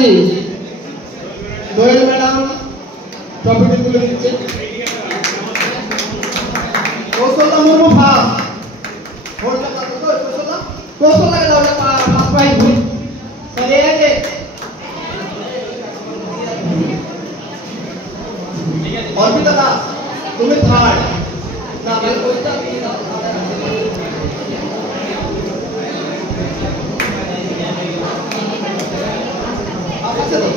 হাততালি। দোয়েল ম্যাডাম ট্রফিটি তুলে দিচ্ছে। কৌশল্যা মুর্মু ফার্স্ট। কৌশল্যাকে দাও ফার্স্ট প্রাইজ। চলে গেছে। অর্পিতা দাস তুমি থার্ড। না মানে কোনটা আছে তো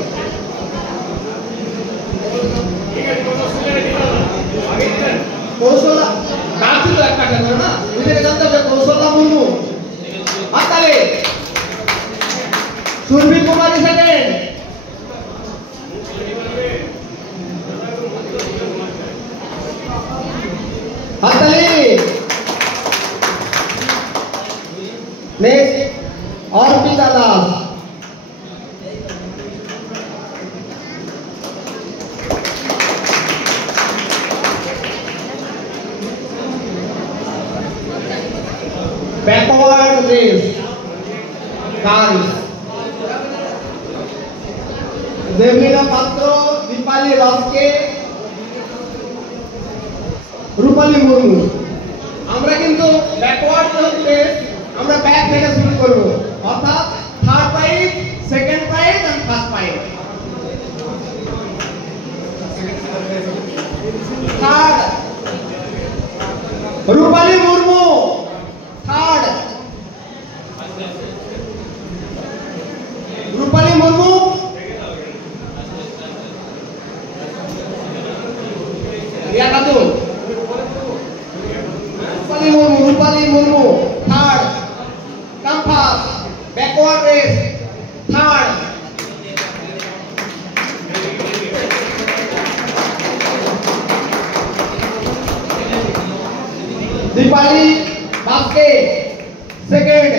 কৌশল্যা কাছে তো একটা কেন না বুঝে জানতে হবে। কৌশল্যা মুর্মু হাততালি। সুরভি কুমারী সেকেন্ড। হাততালি। Next Arpita Das. Backward race, girls. Zemlina Patro, Dipali Raske, Rupali Murmu. আমরা কিন্তু ব্যাকওয়ার্ড রেস আমরা ব্যাক থেকে শুরু করব। অর্থাৎ third prize, second prize and first prize. Third Rupali Murmu third. Rupali Murmu Riya Khatun. Rupali Murmu third. Come first backward race third. Dipali Baske second.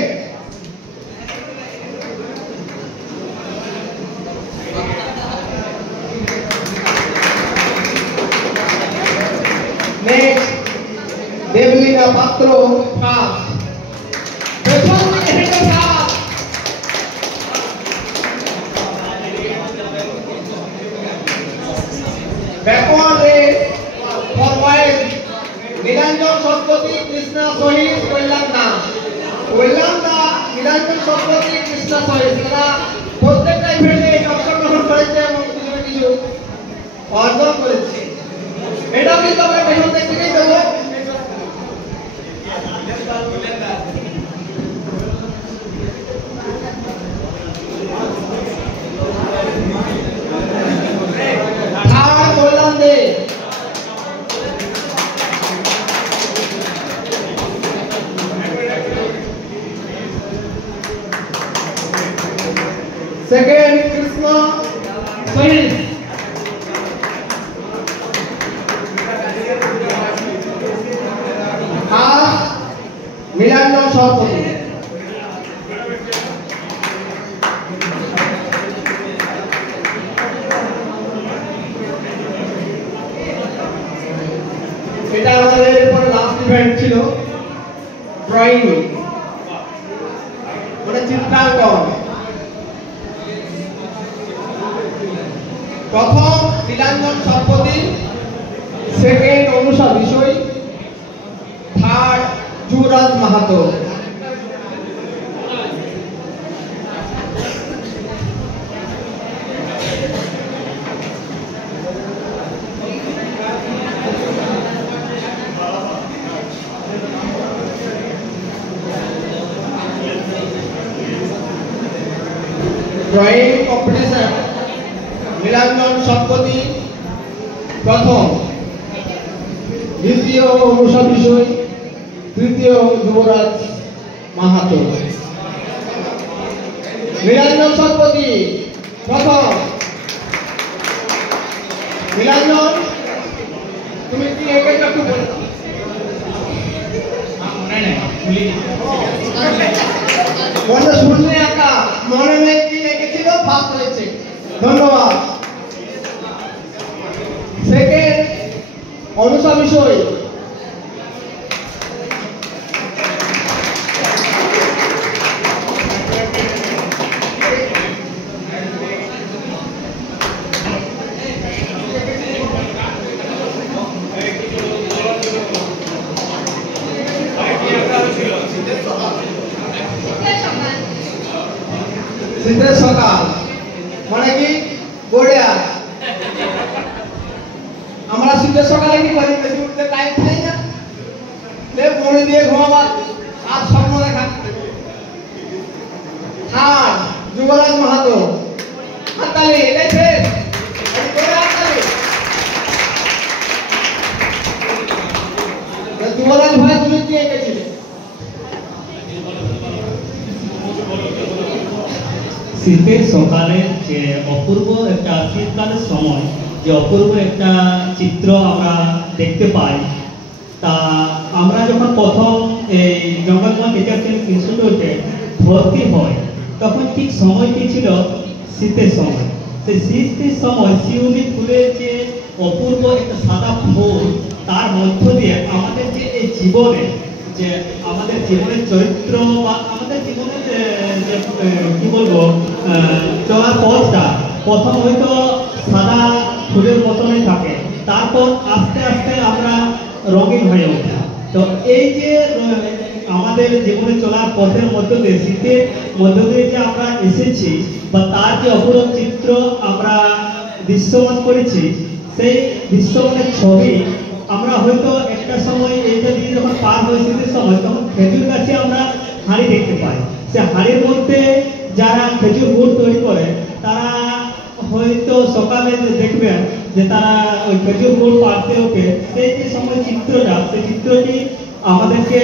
Next Debalina Patro first. Backward race forward Nilanjan Saraswati Krishna Shahid কল্যাণদা। কল্যাণদা নীলাঞ্জন সরস্বতী কৃষ্ণা শহীদ তারা প্রত্যেকটা ইভেন্টে অংশগ্রহণ করেছে এবং কিছু কিছু অর্জন করেছে। এটা কিন্তু আমরা পেছন থেকেই দেবো। থার্ড কল্যাণ দে। सेकेंड कृष्णा शहीद। নীলাঞ্জন সরস্বতী। এটা আমাদের পরে লাস্ট ইভেন্ট ছিল ড্রয়িং মানে চিত্রাঙ্কন। প্রথম নীলাঞ্জন সরস্বতী, সেকেন্ড অনুষা বিষয়, থার্ড যুবরাজ মাহাতো। ড্রয়িং কম্পিটিশন নীলাঞ্জন সরস্বতী প্রথম, দ্বিতীয় অনুষা বিষয়, তৃতীয় যুবরাজ মাহাতো। নীলাঞ্জন সরস্বতী প্রথম। নীলাঞ্জন তুমি কি একেটা একটু বলে দাও। মনে নেই মনে শুনলে একা মনে নেই কি রেখেছিল ফার্স্ট হয়েছে। ধন্যবাদ। সেকেন্ড অনুষা বিষয় শীতের সকাল মানে কি গোড়িয়া। আমরা শীতের সকালে কি করি? বেশি উঠতে টাইম নেই না, মুড়ি দিয়ে ঘুমাবার আর স্বপ্ন দেখা। হ্যাঁ, যুবরাজ মাহাতো হাততালি এটাই। যুবরাজ ভাই তুমি কি এঁকেছিলে? শীতের সকালে যে অপূর্ব একটা শীতকালের সময় যে অপূর্ব একটা চিত্র আমরা দেখতে পাই, তা আমরা যখন প্রথম এই জঙ্গলমহল টিচার ট্রেনিং ইনস্টিটিউটে ভর্তি হয় তখন ঠিক সময়টি ছিল শীতের সময়। সেই শীতের সময় শিউলি ফুলের যে অপূর্ব একটা সাদা ফুল, তার মধ্য দিয়ে আমাদের যে এই জীবনে যে আমাদের জীবনের চরিত্র বা আমাদের জীবনের যে কি বলবো চলার পথটা প্রথম হয়তো সাদা ফুলের মতনই থাকে, তারপর আস্তে আস্তে আমরা রঙিন হয়ে ওঠা। তো এই যে আমাদের জীবনে চলার পথের মধ্য দিয়ে শীতের মধ্য দিয়ে যে আমরা এসেছি বা তার যে অপূরব চিত্র আমরা দৃশ্যমান করেছি, সেই দৃশ্যমানের ছবি আমরা হয়তো একটা সময় এইটা দিয়ে যখন পার হয় শীতের সময়, তখন খেজুর গাছে আমরা হাঁড়ি দেখতে পাই। সে হাঁড়ির মধ্যে যারা খেজুর গুড় তৈরি করে তারা হয়তো সকালে দেখবেন যে তারা ওই খেজুর গুড় পাড়তে ওঠে। সেই যে সময় চিত্রটা, সেই চিত্রটি আমাদেরকে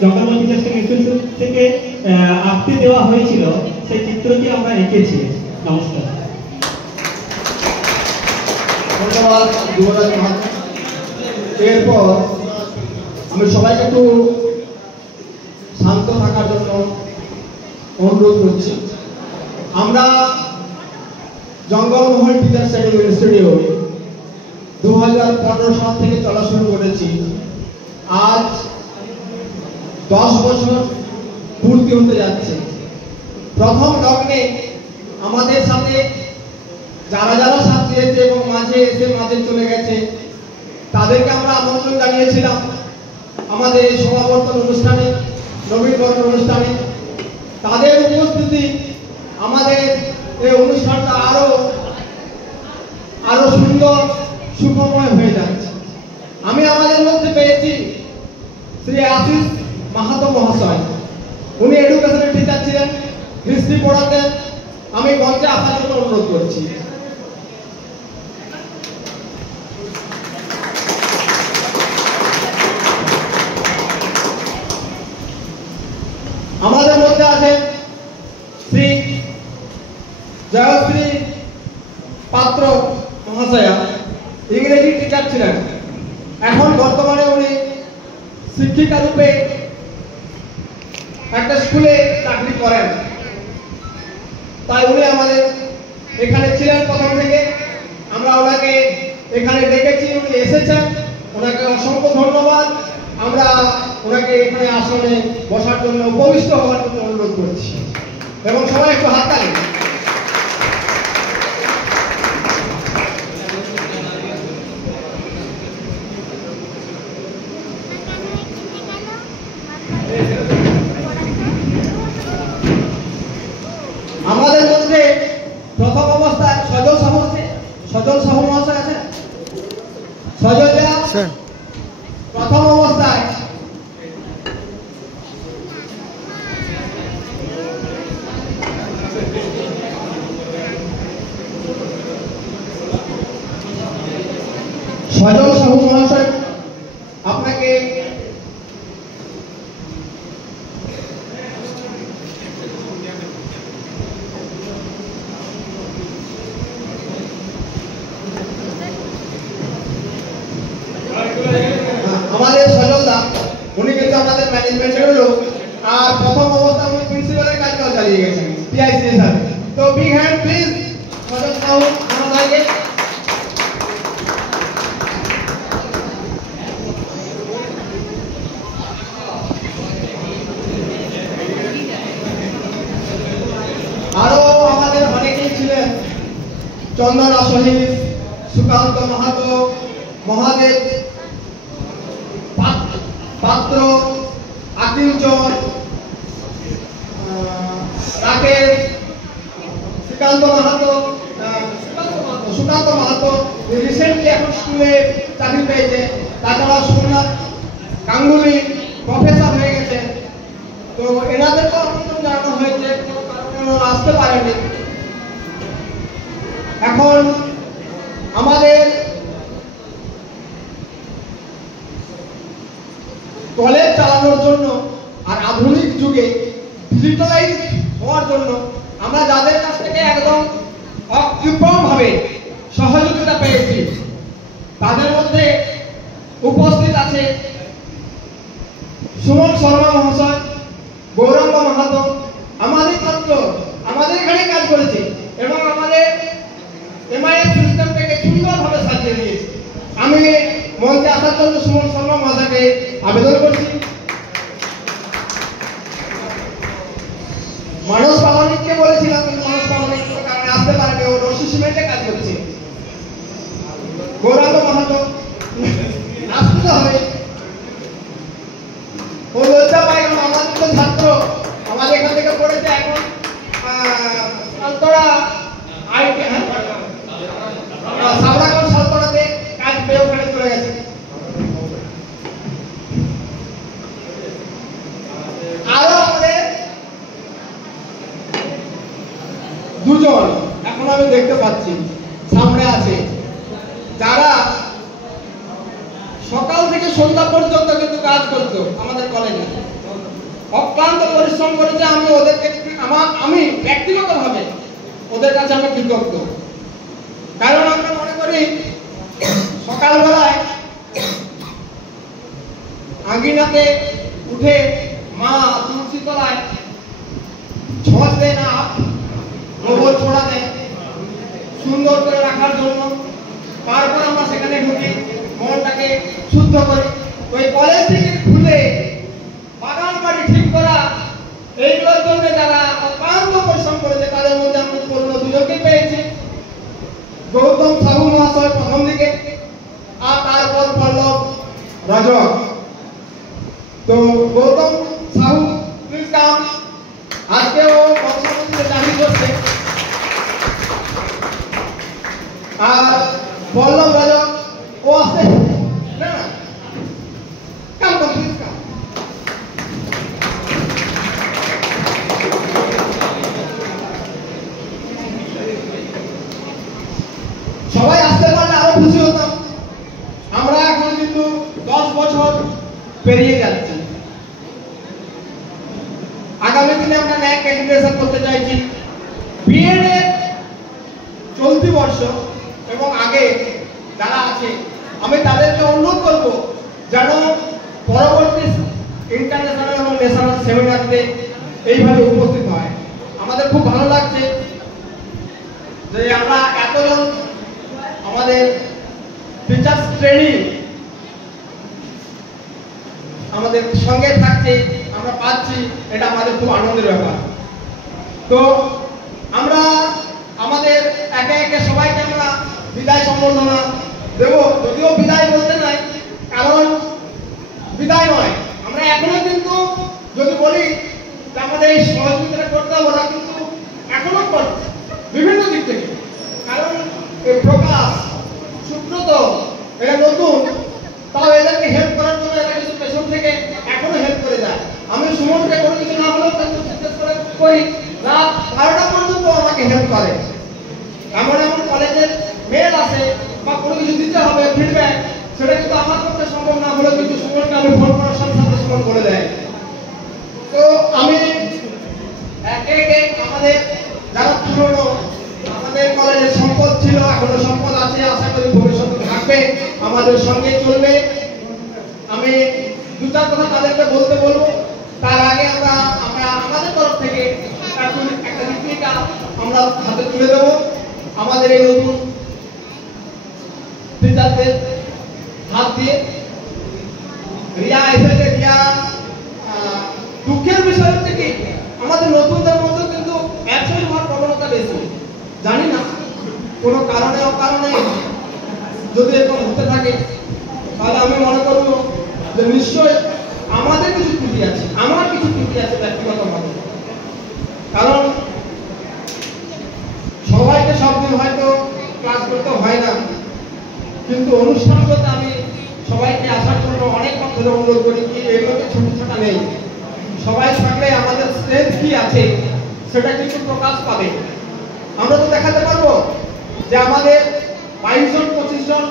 জঙ্গলমহল টিচার্স ট্রেনিং ইনস্টিটিউট থেকে আঁকতে দেওয়া হয়েছিল, সেই চিত্রটি আমরা এঁকেছি। নমস্কার। ধন্যবাদ যুবরাজ মাহাতো। এরপর আমি সবাইকে একটু শান্ত থাকার জন্য অনুরোধ করছি। আমরা জঙ্গলমহল টিচার্স ট্রেনিং ইনস্টিটিউট 2015 সাল থেকে চলা শুরু করেছি। আজ 10 বছর পূর্তি হতে যাচ্ছে। প্রথম লগ্নে আমাদের সাথে যারা যারা সাথ দিয়েছে এবং মাঝে এসে মাঝে চলে গেছে তাদেরকে আমরা আমন্ত্রণ জানিয়েছিলাম আমাদের এই সমাবর্তন অনুষ্ঠানে, নবীনবরণ অনুষ্ঠানে। তাদের উপস্থিতি আমাদের এই অনুষ্ঠানটা আরো সুন্দর সুখময় হয়ে যাচ্ছে। আমি আমাদের মধ্যে পেয়েছি শ্রী আশিস মাহাতো মহাশয়। উনি এডুকেশনের টিচার ছিলেন, হিস্ট্রি পড়াতেন। আমি মঞ্চে আসার জন্য অনুরোধ করছি। আমাদের মধ্যে আছেন শ্রী জয়শ্রী পাত্র মহাশয়া। ইংরেজি টিচার ছিলেন, এখন বর্তমানে উনি শিক্ষিকা রূপে একটা স্কুলে চাকরি করেন। তাই উনি আমাদের এখানে ছিলেন প্রথম থেকে। আমরা ওনাকে এখানে ডেকেছি, উনি এসেছেন, ওনাকে অসংখ্য ধন্যবাদ। আমরা ওনাকে এখানে আসনে বসার জন্য উপবিষ্ট হওয়ার জন্য অনুরোধ করছি এবং সবাই একটু হাততালি। আমাদের মধ্যে প্রথম অবস্থায় সজল সাহু মহাশয় আছেন। সজল প্রথম অবস্থায় সজল সাহু মহাশয়, আপনাকে আমাদের সজলদা, উনি কিন্তু আমাদের ম্যানেজমেন্টের লোক। আর প্রথম অবস্থা উনি প্রিন্সিপালের কাজটাও চালিয়ে গেছেন পিআইসি এর সাথে। তো বিগ হ্যান্ড প্লিজ সজল সাহু মহাশয়কে। আরো আমাদের অনেকেই ছিলেন, চন্দনা শহীদ, সুকান্ত মাহাতো, মহাদেব পাত্র, আকিল চর, রাকেশ, উপাধি পেয়েছে। তাছাড়া সোমনাথ গাঙ্গুলি প্রফেসর হয়ে গেছে। তো এনাদেরকেও আমন্ত্রণ জানানো হয়েছে, কোনো কারণে ওনারা আসতে পারেনি। এখন আমাদের কলেজ চালানোর জন্য আর আধুনিক যুগে ডিজিটালাইজ হওয়ার জন্য আমরা যাদের কাছ থেকে একদম অকৃপণভাবে সহযোগিতা পেয়েছি, তাদের মধ্যে উপস্থিত আছে সুমন শর্মা মহাশয়, গৌরাঙ্গ মাহাতো, আমাদের ছাত্র, আমাদের এখানে কাজ করেছে এবং আমাদের এমআইএস সিস্টেমটাকে সুন্দরভাবে সাজিয়ে দিয়েছে। আমি মঞ্চে আসার জন্য সুমন শর্মা মহাশয়কে আবেদন করছি। মানস প্রামাণিককে বলেছিলাম, কিন্তু মানস প্রামাণিক কারণে আসতে পারেনি, ও রশি সিমেন্টে কাজ করছে। গৌরাঙ্গ মাহাতো আসতে হবে, ও লজ্জা পায়, কারণ আমাদের তো ছাত্র, আমাদের এখান থেকে পড়েছে। এখন সালতোড়া আইটি, সাবরাগঞ্জ সালতোড়াতে কাজ পেয়ে ওখানে চলে গেছে। আরো আমাদের দুজন এখন আমি দেখতে পাচ্ছি সামনে আছে, যারা সকাল থেকে সন্ধ্যা পর্যন্ত কিন্তু কাজ করতো আমাদের কলেজে, অক্লান্ত পরিশ্রম করেছে। আমি ওদেরকে আমি ব্যক্তিগতভাবে ওদের কাছে আমি কৃতজ্ঞ। কারণ আমরা মনে করি সকালবেলায় আঙ্গিনাতে উঠে মা তুলসী তলায় ছড় দেয় না, গোবর ছড়া দেয় সুন্দর করে রাখার জন্য। তারপর আমরা সেখানে ঢুকি, মনটাকে শুদ্ধ করি। ওই কলেজ থেকে খুলে বাগান বাড়ি ঠিক করা, এইগুলোর জন্য যারা অক্লান্ত পরিশ্রম করেছে, তাদের মধ্যে আমরা পুরনো দুজনকে পেয়েছি। গৌতম সাহু মহাশয় প্রথম দিকে, আর তারপর পল্লব রজক। তো গৌতম সাহু প্লিজ কাম, আজকে ও বংশমন্ত্রীতে চাকরি করছে। আর পল্লব রজক ও আছে না, কাম কাম প্লিজ কাম। সবাই আসতে পারলে আরো খুশি হতাম। আমরা এখন কিন্তু 10 বছর পেরিয়ে যাচ্ছি। আগামী দিনে আমরা ন্যাক ক্যান্ডিডেটস করতে চাইছি। বিএড এর চলতি বর্ষ এবং আগে যারা আছে, আমি তাদেরকে অনুরোধ করব যেন পরবর্তী ইন্টারন্যাশনাল এবং ন্যাশনাল সেমিনারতে এইভাবে উপস্থিত হয়। আমাদের খুব ভালো লাগছে যে আমরা এতজন আমাদের টিচার্স ট্রেনিং আমাদের সঙ্গে থাকছে, আমরা পাচ্ছি, এটা আমাদের খুব আনন্দের ব্যাপার। তো আমরা আমাদের একে একে সবাইকে আমরা বিদায় সম্বর্ধনা দেব। যদিও বিদায় বলতে নাই, কারণ বিদায় নয়, আমরা এখনো কিন্তু যদি বলি আমাদের এই সহযোগিতা করতে হবে, ওরা কিন্তু এখনো করছে বিভিন্ন দিক থেকে। কারণ প্রকাশ, সুব্রত এরা নতুন, তাও এদেরকে হেল্প করার জন্য এরা কিছু পেছন থেকে এখনো হেল্প করে যায়। আমি সুমনকে কোনো কিছু না হলেও কিন্তু জিজ্ঞেস করে করি, রাত 12টা পর্যন্ত আমাকে হেল্প করে। এমন এমন কলেজের মেল আছে বা কোনো কিছু দিতে হবে ফিডব্যাক, সেটা কিন্তু আমার পক্ষে সম্ভব না হলেও কিন্তু সুমনকে আমি ফোন করার সাথে সাথে সুমন করে দেয়। তো আমি একে একে আমাদের যারা পুরনো আমাদের কলেজের সম্পদ ছিল, এখনো সম্পদ আছে, আশা করি ভবিষ্যতে থাকবে, আমাদের সঙ্গে চলবে। আমি দু চার কথা তাদেরকে বলতে বলবো। তার আগে আমরা আমাদের তরফ থেকে একটা রিপ্লিকা আমরা হাতে তুলে দেবো আমাদের এই নতুন টিচারদের হাত দিয়ে। রিয়া এসেছে, রিয়া দুঃখের বিষয় হচ্ছে কি আমাদের নতুনদের মধ্যে কিন্তু অ্যাবসেন্ট হওয়ার প্রবণতা বেশি। জানি না কোনো কারণে অকারণে যদি এরকম হতে থাকে, তাহলে আমি মনে করবো যে নিশ্চয় আমাদের কিছু ত্রুটি আছে, আমার কিছু ত্রুটি আছে ব্যক্তিগতভাবে। কারণ সবাইকে সব দিন হয়তো ক্লাস করতে হয় না, কিন্তু অনুষ্ঠানগুলোতে আমি অনুরোধ করি কি এর মধ্যে ছোট ছোট নেই, সবাই থাকলে আমাদের স্ট্রেংথ কি আছে সেটা কিন্তু প্রকাশ পাবে। আমরা তো দেখাতে পারবো যে আমাদের 22 জন 25 জন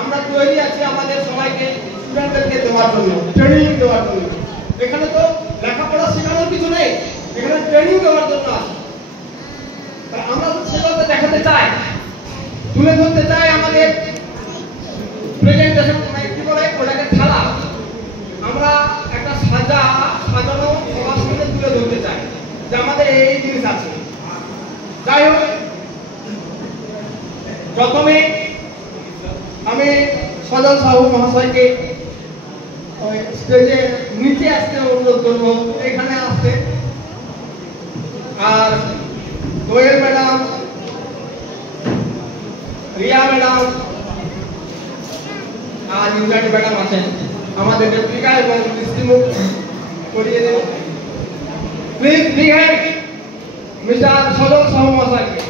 আমরা তৈরি আছি আমাদের সবাইকে স্টুডেন্টদেরকে দেওয়ার জন্য, ট্রেনিং দেওয়ার জন্য। এখানে তো লেখাপড়া শেখানোর কিছু নেই, এখানে ট্রেনিং দেওয়ার জন্য আছে। আমরা তো সেটাকে দেখাতে চাই, তুলে ধরতে চাই আমাদের প্রেজেন্টেশন কি বলে ওটাকে খেলা। আমরা একটা সাজানো সবার সামনে তুলে ধরতে চাই যে আমাদের এই জিনিস আছে। যাই হোক, প্রথমে আমি সজল সাহু মহাশয়কে স্টেজে নিচে আসতে অনুরোধ করবো, এখানে আসতে। আর দোয়েল ম্যাডাম, রিয়া ম্যাডাম আর ইউজানি ম্যাডাম আছেন, আমাদের রেপ্লিকা এবং দৃষ্টিমুখ করিয়ে দেব। প্লিজ বিগ হ্যান্ড মিস্টার সজল সাহু মহাশয়কে।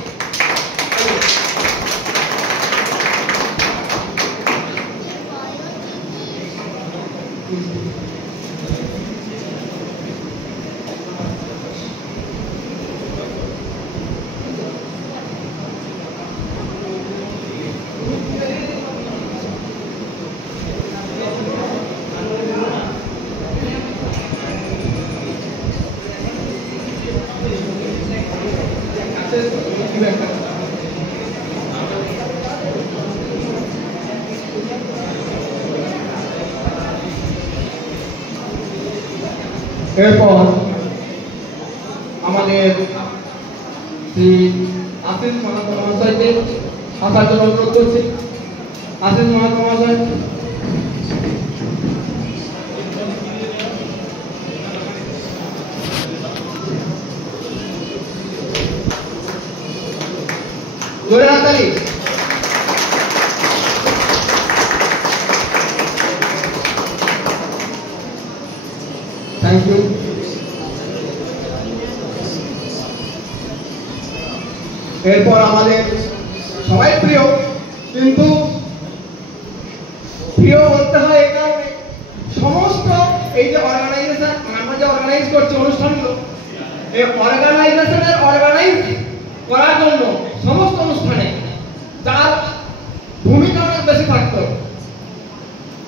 এরপর আমাদের শ্রী আশিস মাহাতো মহাশয়কে আসার জন্য অনুরোধ করছি। আশিস মাহাতো মহাশয়। জোরে হাততালি। Thank you. এরপর আমাদের সবাই প্রিয়, কিন্তু প্রিয় বলতে হয় এই কারণে সমস্ত এই যে অর্গানাইজেশন আমরা যে অর্গানাইজ করছি অনুষ্ঠানগুলো, এই অর্গানাইজেশনের অর্গানাইজ করার জন্য সমস্ত অনুষ্ঠানে যার ভূমিকা অনেক বেশি থাকতো,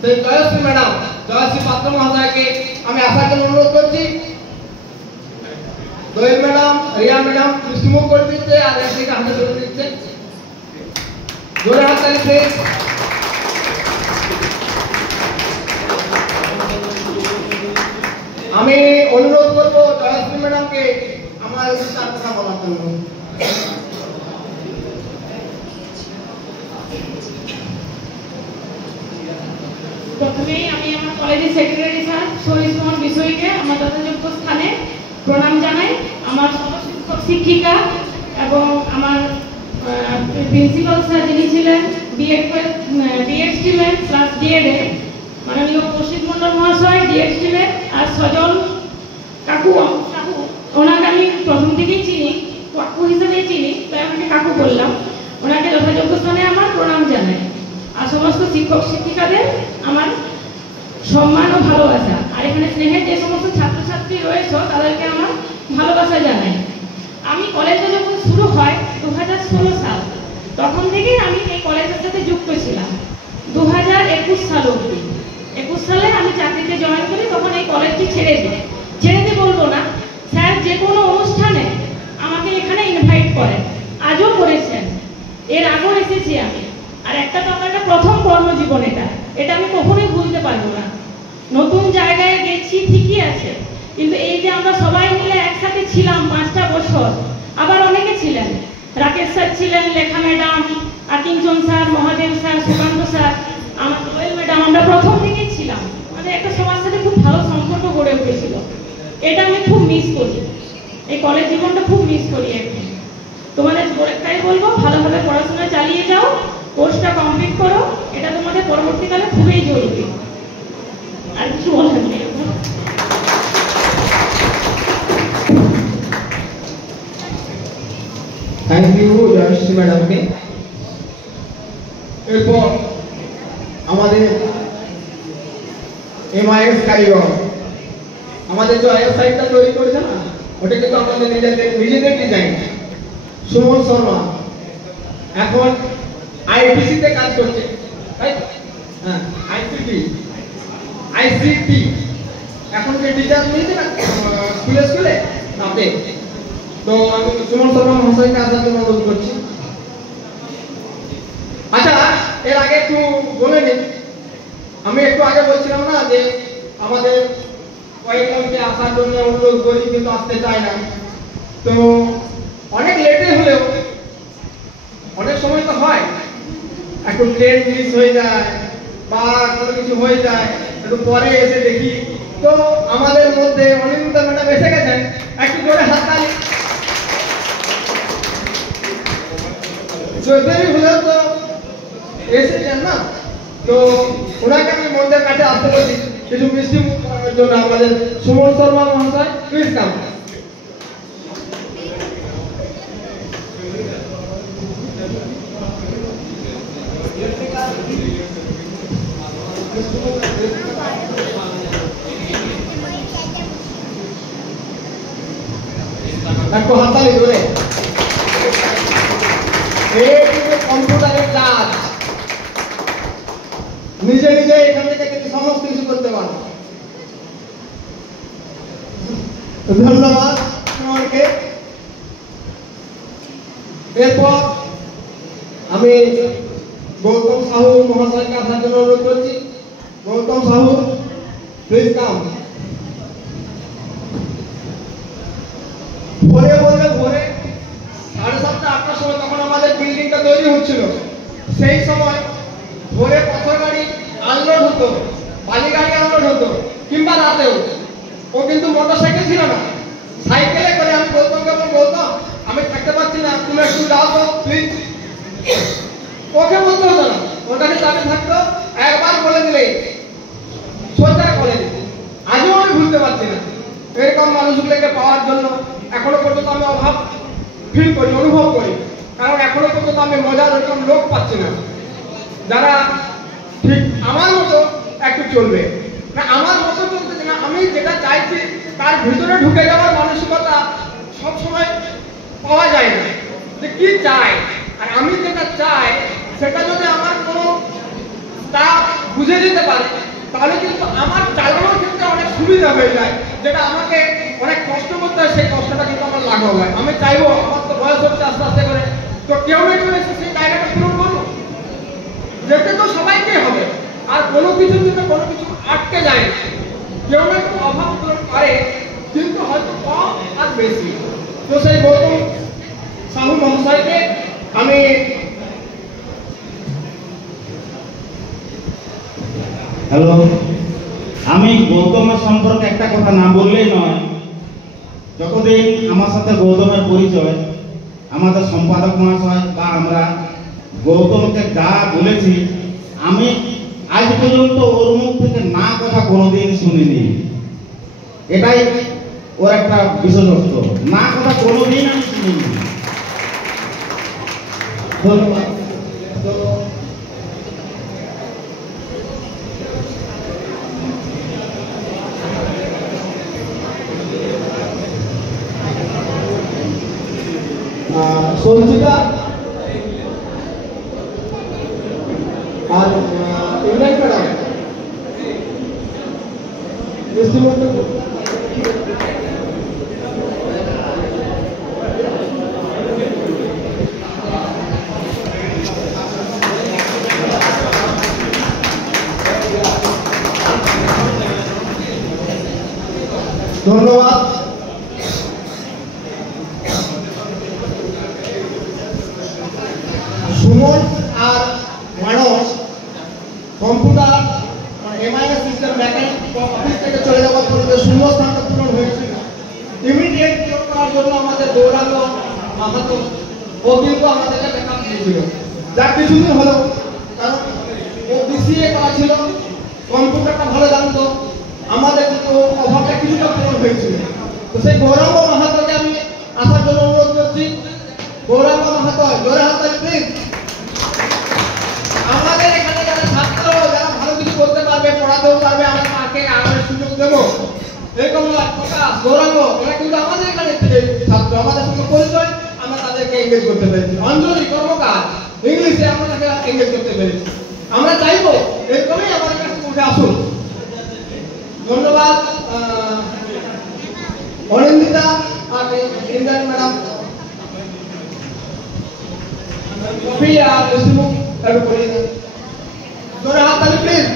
সেই জয়শ্রী ম্যাডাম, জয়শ্রী পাত্র মহাশয়কে আমি আসার জন্য অনুরোধ করছি। দোয়েল ম্যাডাম, রিয়া ম্যাডাম দৃষ্টিমুখ করে দিচ্ছে আর একদিকে হাতে ধরে দিচ্ছে। জোরে হাততালি প্লিজ। আমি অনুরোধ করবো জয়শ্রী ম্যাডামকে আমার চার কথা বলার জন্য। প্রথমেই আমি আমার কলেজের সেক্রেটারি স্যার শরীর মোহন বিষয়কে আমার যথাযোগ্য স্থানে প্রণাম জানাই। আমার সহশিক্ষক শিক্ষিকা এবং আমার প্রিন্সিপাল স্যার যিনি ছিলেন ডিএড স্ট্রিমের ক্লাস ডিএডে মাননীয় কৌশিক মন্ডল মহাশয় ডিএড স্ট্রিমের, আর সজল কাকু ওনাকে আমি প্রথম থেকেই চিনি, কাকু হিসেবেই চিনি, তাই আমাকে কাকু বললাম। ওনাকে যথাযোগ্য স্থানে আমার প্রণাম জানাই। আর সমস্ত শিক্ষক শিক্ষিকাদের আমার সম্মান ও ভালোবাসা। আর এখানে স্নেহের যে সমস্ত ছাত্রছাত্রী রয়েছে তাদেরকে আমার ভালোবাসা জানাই। আমি কলেজে যখন শুরু হয় 2016 সাল, তখন থেকেই আমি এই কলেজের সাথে যুক্ত ছিলাম 2021 সাল অবধি। 21 সালে আমি চাকরিতে জয়েন করি, তখন এই কলেজটি ছেড়ে দিই। ছেড়ে দিয়ে বলবো না, স্যার যে কোনো অনুষ্ঠানে আমাকে এখানে ইনভাইট করেন, আজও করেছেন, এর আগেও এসেছি আমি। আর একটা তো আমার প্রথম কর্মজীবন, এটা আমি কখনোই ভুলতে পারবো না। নতুন জায়গায় গেছি ঠিকই আছে, কিন্তু এই যে আমরা সবাই মিলে একসাথে ছিলাম 5টা বছর, আবার অনেকে ছিলেন, রাকেশ স্যার ছিলেন, Lekha madam, Akinchan sir, Mahadev sir, Sukanta sir, আমার দোয়েল ম্যাডাম, আমরা প্রথম থেকেই ছিলাম। মানে একটা সবার সাথে খুব ভালো সম্পর্ক গড়ে উঠেছিল। এটা আমি খুব মিস করি, এই কলেজ জীবনটা খুব মিস করি। এখন তোমাদের একটাই বলবো, ভালোভাবে পড়াশোনা চালিয়ে যাও, কোর্সটা কমপ্লিট করো, এটা তোমাদের পরবর্তীকালে খুবই জরুরি। আর কিছু বলার নেই। থ্যাংক ইউ জয়শ্রী ম্যাডামকে। এরপর আমাদের MIS কারিগর আমাদের যে ওয়েবসাইটটা তৈরি করেছে না, ওটা কিন্তু আমাদের নিজেদের ডিজাইন। সুমন শর্মা এখন ITC তে কাজ করছে, তাই? হ্যাঁ, ICT এখন যে টিচার নিয়েছে না স্কুলে তাতে। তো আমি সুমন শর্মা মহাশয়কে আসার জন্য অনুরোধ করছি। আচ্ছা, এর আগে একটু বলে নিই, আমি একটু আগে বলছিলাম না যে আমাদের কয়েকজনকে আসার জন্য অনুরোধ করি কিন্তু আসতে চায় না। তো অনেক লেটে হলেও অনেক সময় তো হয় একটু ট্রেন মিস হয়ে যায় বা কোনো কিছু হয়ে যায়, একটু পরে এসে দেখি। তো আমাদের মধ্যে অনিন্দিতা ম্যাডাম এসে গেছেন, একটু জোরে হাততালি। চৌধুরী হলেও তো এসেছেন না, তো ওনাকে আমি মন্দিরের কাছে আসতে বলছি কিছু মিষ্টি মুখ করার জন্য। আমাদের সুমন শর্মা মহাশয়, প্লিজ কাম। একটু হাততালি জোরে। এই কিন্তু কম্পিউটারের কাজ, নিজে নিজে এখান থেকে কিন্তু সমস্ত কিছু করতে পারো। ধন্যবাদ তোমাকে। এরপর আমি গৌতম সাহু মহাশয়কে আসার জন্য অনুরোধ করছি। Gautam Sahu, please come. ভোরে বললে ভোরে 7:30 8টার সময় তখন আমাদের বিল্ডিংটা তৈরি হচ্ছিল। সেই সময় ভোরে পাথর গাড়ি আনলোড হতো, বালি গাড়ি আনলোড হতো, কিংবা রাতেও। ও কিন্তু মোটরসাইকেল ছিল না, সাইকেলে করে। আমি গৌতমকে বলতাম আমি থাকতে পারছি না, তুমি একটু যাও তো প্লিজ। ওকে বলতে হতো না, ওর কাছে চাবি থাকতো, একবার বলে দিলে সোজা করে দিত। আজও আমি ভুলতে পারছি না। এরকম মানুষগুলোকে পাওয়ার জন্য এখনো পর্যন্ত আমি অভাব ফিল করি, অনুভব করি। কারণ এখনো পর্যন্ত আমি মজার ওরকম লোক পাচ্ছি না যারা ঠিক আমার মতো একটু চলবে না। আমার মতো চলতে না, আমি যেটা চাইছি তার ভিতরে ঢুকে যাওয়ার মানসিকতা সবসময় পাওয়া যায় না, যে কি চাই। আর আমি যেটা চাই সেটা যদি আমার কোনো স্টাফ বুঝে দিতে পারে, তাহলে কিন্তু আমার চালানোর ক্ষেত্রে অনেক সুবিধা হয়ে যায়। যেটা আমাকে অনেক কষ্ট করতে হয়, সেই কষ্টটা কিন্তু আমার লাঘব হয়। আমি চাইবো, আমার তো বয়স হচ্ছে আস্তে আস্তে করে, তো কেউ না কেউ এসে সেই জায়গাটা পূরণ করবো। যেতে তো সবাইকে হবে, আর কোনো কিছু কিন্তু কোনো কিছু আটকে যায় না। কেউ না কেউ অভাব পূরণ করে, কিন্তু হয়তো কম আর বেশি। তো সেই গৌতম সাহু মহাশয়কে আমি হ্যালো, আমি গৌতমের সম্পর্কে একটা কথা না বললেই নয়। যতদিন আমার সাথে গৌতমের পরিচয়, আমাদের সম্পাদক মহাশয় বা আমরা গৌতমকে যা বলেছি, আমি আজ পর্যন্ত ওর মুখ থেকে না কথা কোনোদিন শুনিনি। এটাই ওর একটা বিশেষত্ব, না কথা কোনোদিন আমি শুনিনি। ধন্যবাদ। তো সঞ্চিতা আর ইমরান ম্যাডাম ধন্যবাদ। সুমন আর Manas computer MIS system backend office থেকে চলে যাওয়ার পরে যে শূন্যস্থানটা পূরণ হয়েছিল, ইমিডিয়েট পূরণ করার জন্য আমাদের গৌরাঙ্গ মাহাতো ও কিন্তু আমাদেরকে ব্যাকআপ দিয়েছিল। যা কিছুদিন হলো, কারণ ও BCA করা ছিল, কম্পিউটারটা ভালো জানতো, আমাদের কিন্তু অভাবটা কিছুটা পূরণ হয়েছিল। তো সেই গৌরাঙ্গ মাহাতোকে আমি আসার জন্য অনুরোধ করছি। গৌরাঙ্গ মাহাতো, জোরে হাততালি প্লিজ। আমাদের এখানে যারা ছাত্র, যারা ভালো কিছু করতে পারবে, পড়াতেও পারবে, আমরা তাকে আনার সুযোগ দেব। এরকম প্রকাশ গৌরাঙ্গ এরা কিন্তু আমাদের এখানে ছাত্র, আমাদের সঙ্গে পরিচয়, আমরা তাদেরকে এঙ্গেজ করতে পেরেছি। অঞ্জলি কর্মকার ইংলিশে আমরা তাকে এঙ্গেজ করতে পেরেছি। আমরা চাইবো এরকমই আমাদের কাছে উঠে আসুন। ধন্যবাদ অনিন্দিতা আর ইন্দ্রাণী ম্যাডাম। কফি আর মিষ্টিমুখ একটু করিয়ে দেন। জোরে হাত তালি প্লিজ।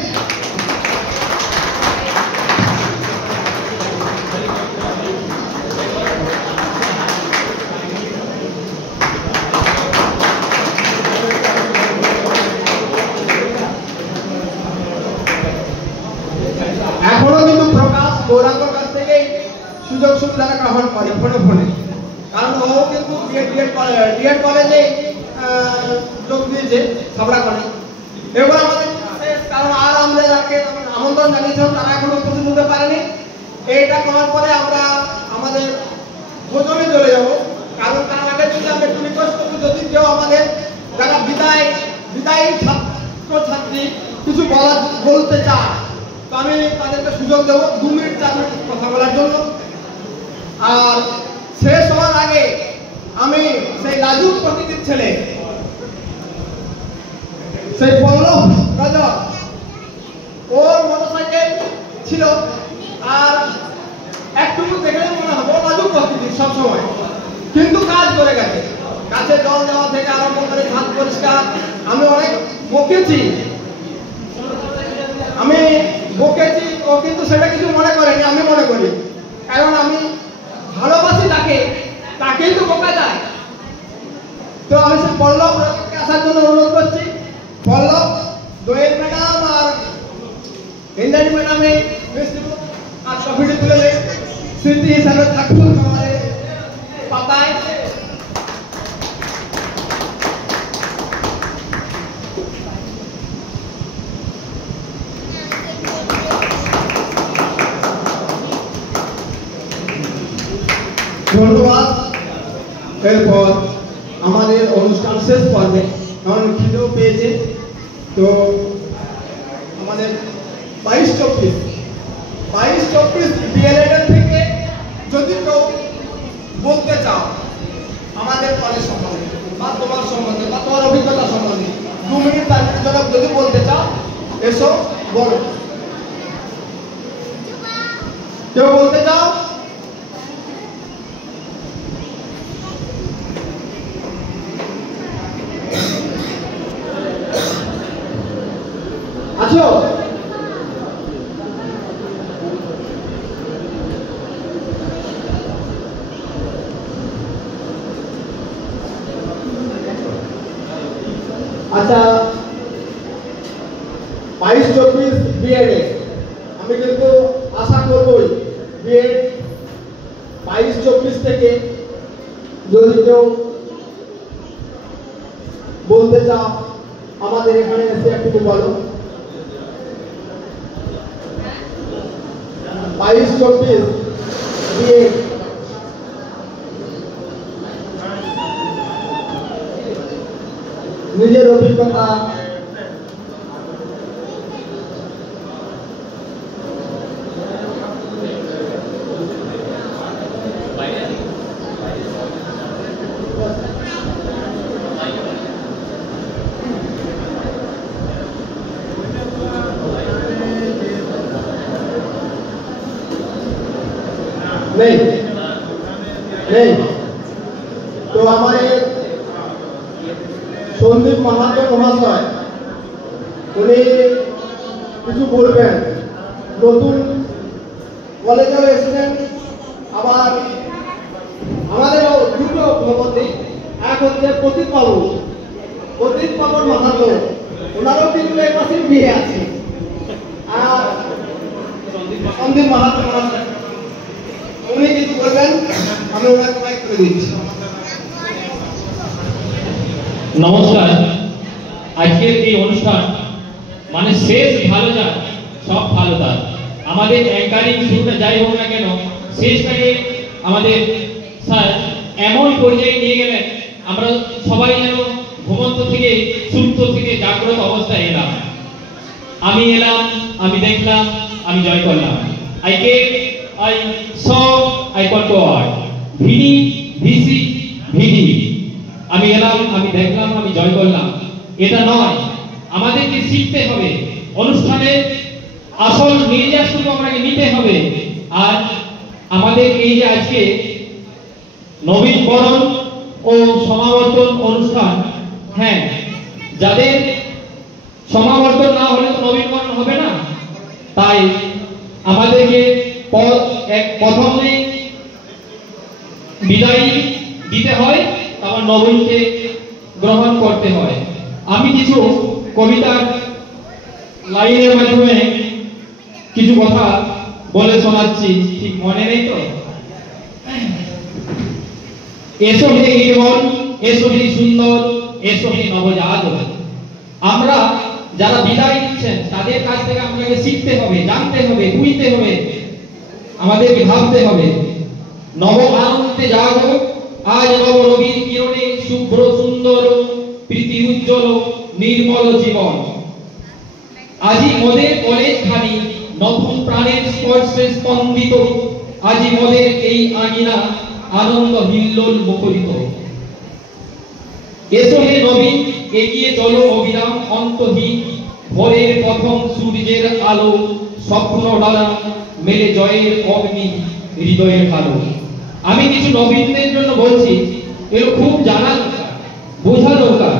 এখনো কিন্তু প্রকাশ গৌরাঙ্গর কাছ থেকে সুযোগ সুবিধা গ্রহণ করে ফোনে ফোনে, কারণ ও কিন্তু ডিএড কলেজে যোগ দিয়েছে ছাবড়া কলেজ। এবার আমাদের কারণ আর আমরা যাকে আমন্ত্রণ জানিয়েছিলাম তারা এখনো উপস্থিত হতে পারেনি। এইটা করার পরে আমরা আমাদের ভোজনে চলে যাব। কারণ তার আগে যদি আমরা একটু রিকোয়েস্ট করবো, যদি কেউ আমাদের যারা বিদায়ী ছাত্র ছাত্রী কিছু বলতে চায় তো আমি তাদেরকে সুযোগ দেবো 2 মিনিট 4 মিনিট কথা বলার জন্য। আর শেষ হওয়ার আগে আমি সেই লাজুক প্রকৃতির ছেলে, সেই পল্লব রজক, ওর মোটরসাইকেল ছিল আর একটুকু দেখলে মনে হবে লাজুক প্রকৃতির সবসময়, কিন্তু কাজ করে গেছে। গাছে জল দেওয়া থেকে আরম্ভ করে হাত পরিষ্কার। আমি অনেক বকেছি, ও কিন্তু সেটা কিছু মনে করেনি, আমি মনে করি। কারণ আমি ভালোবাসি তাকেই তো বোকা যায়। তো আমি সেই পল্লব রজককে আসার জন্য অনুরোধ করছি। পল্লব, দোয়েল ম্যাডাম আর ইন্দ্রাণী ম্যাডামে মিষ্টিমুখ আর কফিটি তুলে দেয়, স্মৃতি হিসাবে থাকুন আমাদের পাতায়। ধন্যবাদ। এরপর আমাদের অনুষ্ঠান শেষ পর্বে কারণ খিদেও পেয়েছে, তো আমাদের 22-24 ডিএলএড থেকে যদি কেউ বলতে চাও আমাদের কলেজ সম্বন্ধে বা তোমার সম্বন্ধে বা তোমার অভিজ্ঞতা সম্বন্ধে 2 মিনিট 4 মিনিট যদি বলতে চাও এসো বলো। কেউ বলতে চাও? আছো? আচ্ছা, 22-24 বিএড আমি কিন্তু আশা করবই বিএড 22-24 থেকে যদি কেউ বলতে চাও আমাদের এখানে এসে একটু বলো। 22-24 বিএড নিজের অভিজ্ঞতা নেই। তো আমাদের সন্দীপ মাহাতো মহাশয় উনি কিছু বলবেন। নতুন কলেজেও এসেছেন, আবার আমাদের দুটো ভবতী, এক হচ্ছে প্রতীক বাবুর মাহাতো, ওনারও কিন্তু এই মাসে বিয়ে আছে। আর সন্দীপ মাহাতো মহাশয় উনি কিছু বলবেন, আমি ওনাকে মাইক করে দিচ্ছি। নমস্কার। আজকের এই অনুষ্ঠান মানে শেষ ভালো যাক, সব ভালো থাক। আমাদের অ্যাঙ্কারিং শুরুটা যাই হোক না কেন, শেষটাকে আমাদের স্যার এমন পর্যায়ে নিয়ে গেলেন, আমরা সবাই যেন ঘুমন্ত থেকে সুপ্ত থেকে জাগ্রত অবস্থায় এলাম। আমি এলাম, আমি দেখলাম আমি জয় করলাম। I came, I saw, I conquered. ভিডি ভিসি ভিডি, আমি এলাম, আমি দেখলাম, আমি জয় করলাম, এটা নয়। আমাদেরকে শিখতে হবে, অনুষ্ঠানের আসল নির্যাসটুকু আমাকে নিতে হবে। আর আমাদের এই যে আজকে নবীনবরণ ও সমাবর্তন অনুষ্ঠান, হ্যাঁ, যাদের সমাবর্তন না হলে তো নবীনবরণ হবে না, তাই আমাদেরকে প্রথমে বিদায় দিতে হয়, তারপর নবীনকে গ্রহণ করতে হয়। আমি কিছু কবিতার লাইনের মাধ্যমে কিছু কথা বলে শোনাচ্ছি, ঠিক মনে নেই তো? এসো হে নির্মল, এসো হে সুন্দর, এসো হে নবজাত। আমরা যারা বিদায় দিচ্ছেন তাদের কাছ থেকে আমাদেরকে শিখতে হবে, জানতে হবে, বুঝতে হবে, আমাদেরকে ভাবতে হবে। নব আনন্দে জাগো, আজ নব রবির কিরণে শুভ্র সুন্দর প্রীতি উজ্জ্বল নির্মল জীবন। আজি মোদের কলেজ খানি নতুন প্রাণের স্পর্শে স্পন্দিত, আজি মোদের এই আঙিনা আনন্দ হিল্লোল মুখরিত। এসো হে নবীন, এগিয়ে চলো অবিরাম অন্তহীন, ভোরের প্রথম সূর্যের আলো, স্বপ্ন ডালা মেলে জয়ের অগ্নি হৃদয়ের আলো। আমি কিছু নবীনদের জন্য বলছি, এগুলো খুব জানা দরকার, বোঝা দরকার।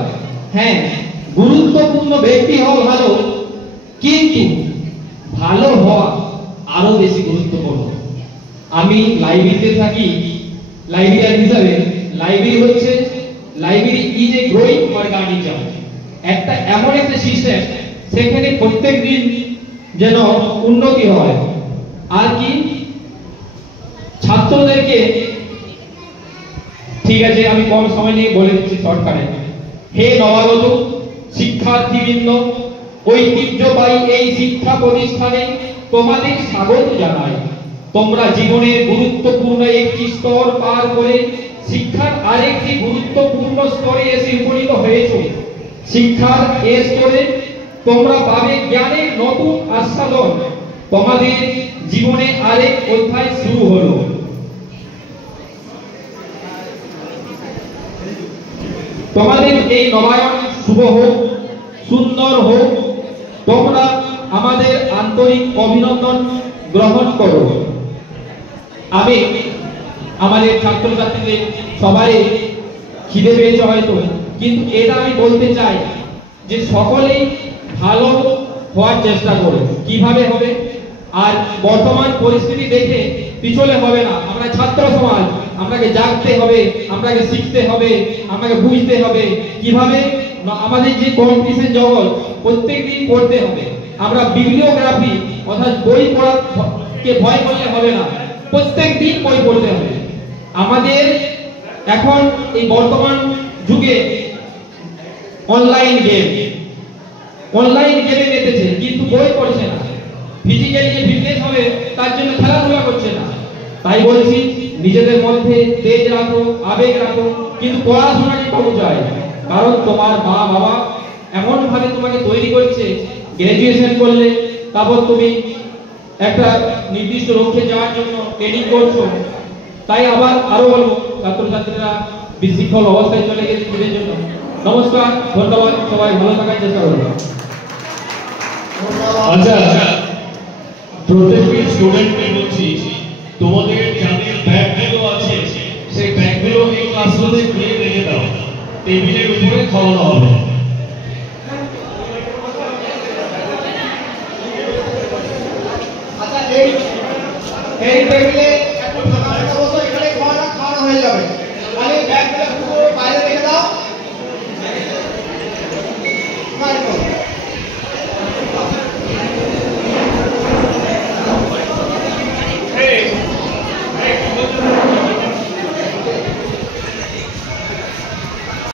হ্যাঁ, গুরুত্বপূর্ণ ব্যক্তি হওয়া ভালো, কিন্তু ভালো হওয়া আরো বেশি গুরুত্বপূর্ণ। আমি লাইব্রেরিতে থাকি, লাইব্রেরিয়ান হিসাবে। লাইব্রেরি হচ্ছে, library is a growing organism, একটা এমন একটা সিস্টেম, সেখানে প্রত্যেক দিন যেন উন্নতি হয়। আর কি ছাত্রদেরকে, ঠিক আছে আমি কম সময় নিয়ে বলে দিচ্ছি শর্টকাটে। হে নবাগত শিক্ষার্থীবৃন্দ, ঐতিহ্যবাহী এই শিক্ষা প্রতিষ্ঠানে তোমাদের স্বাগত জানাই। তোমরা জীবনের গুরুত্বপূর্ণ একটি স্তর পার করে শিক্ষার আরেকটি গুরুত্বপূর্ণ স্তরে এসে উপনীত হয়েছ। শিক্ষার এই স্তরে তোমরা পাবে জ্ঞানের নতুন আস্বাদন। তোমাদের জীবনে আরেক অধ্যায় শুরু হলো। তোমাদের এই নবায়ন শুভ হোক, সুন্দর হোক। তোমরা আমাদের আন্তরিক অভিনন্দন গ্রহণ করো। আমি আমাদের ছাত্রছাত্রীদের সবাই খিদে পেয়েছে হয়তো, কিন্তু এটা আমি বলতে চাই যে সকলেই ভালো হওয়ার চেষ্টা করো। কিভাবে হবে? আর বর্তমান পরিস্থিতি দেখে পিছলে হবে না। আমরা ছাত্র সমাজ, আমাকে জাগতে হবে, আমাকে শিখতে হবে, আমাকে বুঝতে হবে। কিভাবে? আমাদের যে কম্পিটিশন জগৎ, প্রত্যেকদিন পড়তে হবে। আমরা বিবলিওগ্রাফি অর্থাৎ বই পড়াকে ভয় করলে হবে না, প্রত্যেক দিন বই পড়তে হবে। আমাদের এখন এই বর্তমান যুগে অনলাইন গেমে মেতেছে, কিন্তু বই পড়ছে না। ফিজিক্যালি যে ফিটনেস হবে তার জন্য খেলাধুলা করছে না। তাই বলছি, নিজেদের মধ্যে তেজ রাখো, আবেগ রাখো, কিন্তু পড়াশোনাকে পাবো চাই। কারণ তোমার মা বাবা এমন ভাবে তোমাকে তৈরি করছে, গ্রাজুয়েশন করলে তারপর তুমি একটা নির্দিষ্ট লক্ষ্যে যাওয়ার জন্য ট্রেনিং করছো। তাই আবার আরো বলবো, ছাত্রছাত্রীরা বিশৃঙ্খল অবস্থায় চলে গেছে নিজের জন্য। নমস্কার, ধন্যবাদ, সবাই ভালো থাকার চেষ্টা করবো। আচ্ছা, প্রত্যেকটি স্টুডেন্টকে বলছি, তোমাদের যাদের ব্যাগগুলো আছে সেই ব্যাগগুলো এই ক্লাসরুমে নিয়ে রেখে দাও, টেবিলের উপরে খাওয়ানো হবে। আচ্ছা, এই টেবিলে